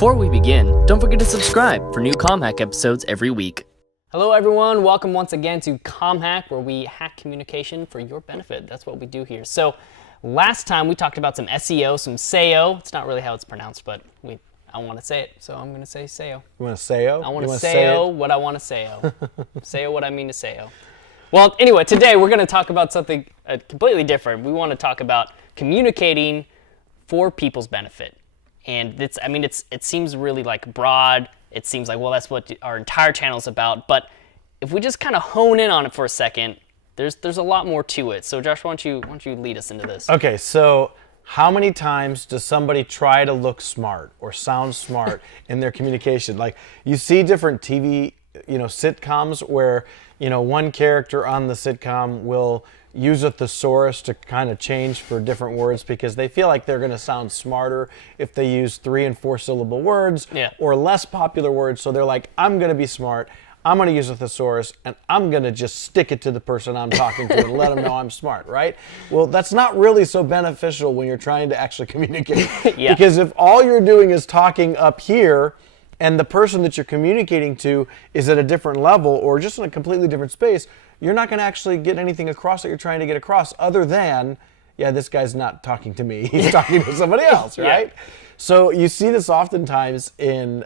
Before we begin, don't forget to subscribe for new ComHack episodes every week. Hello everyone, welcome once again to ComHack, where we hack communication for your benefit. That's what we do here. So last time we talked about some SEO, some SEO. It's not really how it's pronounced, but I want to say it, so I'm going to say SEO. You want to SEO? I want to SEO what I want to SEO. SEO what I mean to SEO. Well, anyway, today we're going to talk about something completely different. We want to talk about communicating for people's benefit. And it seems really like broad. It seems like, well, that's what our entire channel is about. But if we just kind of hone in on it for a second, there's a lot more to it. So Josh, why don't you lead us into this? Okay, so how many times does somebody try to look smart or sound smart in their communication? Like, you see different TV, sitcoms where, one character on the sitcom will use a thesaurus to kind of change for different words because they feel like they're going to sound smarter if they use 3 and 4 syllable words or less popular words. So they're like, I'm going to be smart. I'm going to use a thesaurus, and I'm going to just stick it to the person I'm talking to and let them know I'm smart, right? Well, that's not really so beneficial when you're trying to actually communicate. Because if all you're doing is talking up here and the person that you're communicating to is at a different level or just in a completely different space, you're not going to actually get anything across that you're trying to get across other than, this guy's not talking to me. He's talking to somebody else, right? So you see this oftentimes in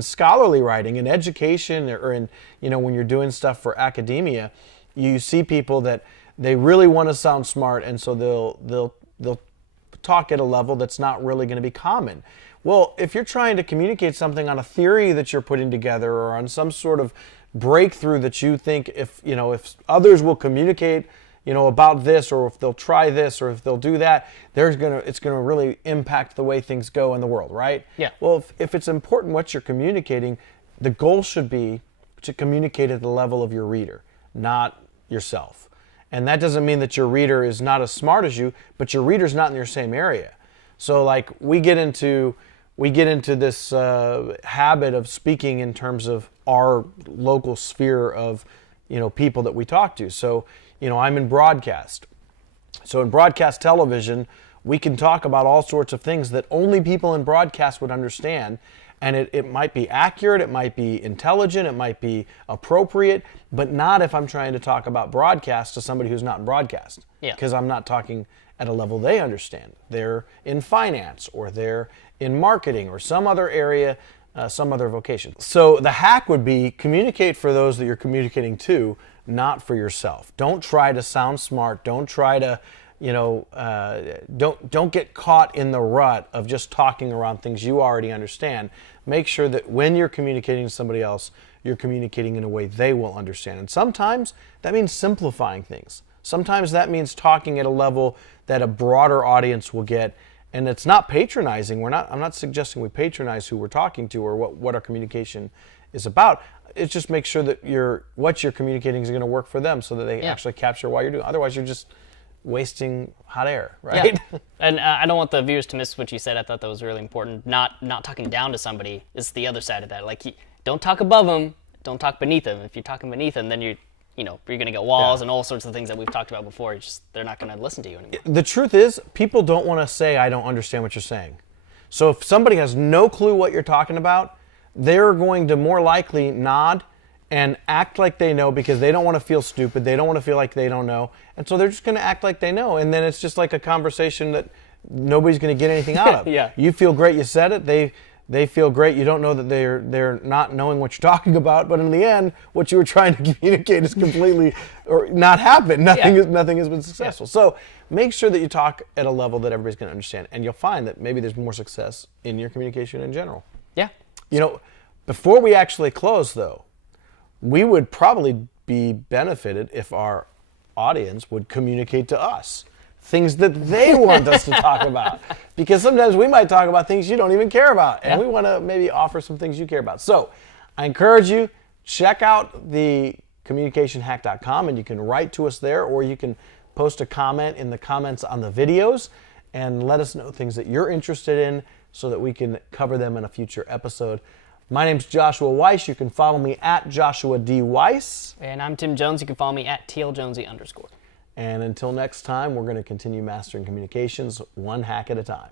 scholarly writing, in education, or in, when you're doing stuff for academia, you see people that they really want to sound smart, and so they'll talk at a level that's not really going to be common. Well, if you're trying to communicate something on a theory that you're putting together or on some sort of breakthrough that you think if others will communicate about this, or if they'll try this, or if they'll do that, it's gonna really impact the way things go in the world, right? Well, if it's important what you're communicating, the goal should be to communicate at the level of your reader, not yourself. And that doesn't mean that your reader is not as smart as you, but your reader's not in your same area. So like we get into this habit of speaking in terms of our local sphere of people that we talk to. So I'm in broadcast. So in broadcast television, we can talk about all sorts of things that only people in broadcast would understand. And it might be accurate, it might be intelligent, it might be appropriate, but not if I'm trying to talk about broadcast to somebody who's not in broadcast. Because I'm not talking at a level they understand. They're in finance, or they're in marketing, or some other area, some other vocation. So the hack would be communicate for those that you're communicating to, not for yourself. Don't try to sound smart. Don't try to, don't get caught in the rut of just talking around things you already understand. Make sure that when you're communicating to somebody else, you're communicating in a way they will understand. And sometimes that means simplifying things. Sometimes that means talking at a level that a broader audience will get. And it's not patronizing. I'm not suggesting we patronize who we're talking to or what our communication is about. It's just make sure that what you're communicating is going to work for them, so that they actually capture what you're doing. Otherwise, you're just wasting hot air, right? And I don't want the viewers to miss what you said. I thought that was really important. Not talking down to somebody is the other side of that. Like, don't talk above them, don't talk beneath them. If you're talking beneath them, then you're going to get walls and all sorts of things that we've talked about before. They're not going to listen to you anymore. The truth is, people don't want to say, I don't understand what you're saying. So if somebody has no clue what you're talking about, they're going to more likely nod and act like they know, because they don't want to feel stupid. They don't want to feel like they don't know. And so they're just going to act like they know. And then it's just like a conversation that nobody's going to get anything out of. You feel great you said it. They feel great. You don't know that they're not knowing what you're talking about, but in the end, what you were trying to communicate is completely or not happened. Nothing has been successful. So make sure that you talk at a level that everybody's going to understand, and you'll find that maybe there's more success in your communication in general. Before we actually close, though, we would probably be benefited if our audience would communicate to us things that they want us to talk about. Because sometimes we might talk about things you don't even care about, and we want to maybe offer some things you care about. So I encourage you, check out the communicationhack.com, and you can write to us there, or you can post a comment in the comments on the videos and let us know things that you're interested in so that we can cover them in a future episode. My name's Joshua Weiss. You can follow me at Joshua D. Weiss. And I'm Tim Jones. You can follow me at TLJonesy_. And until next time, we're going to continue mastering communications one hack at a time.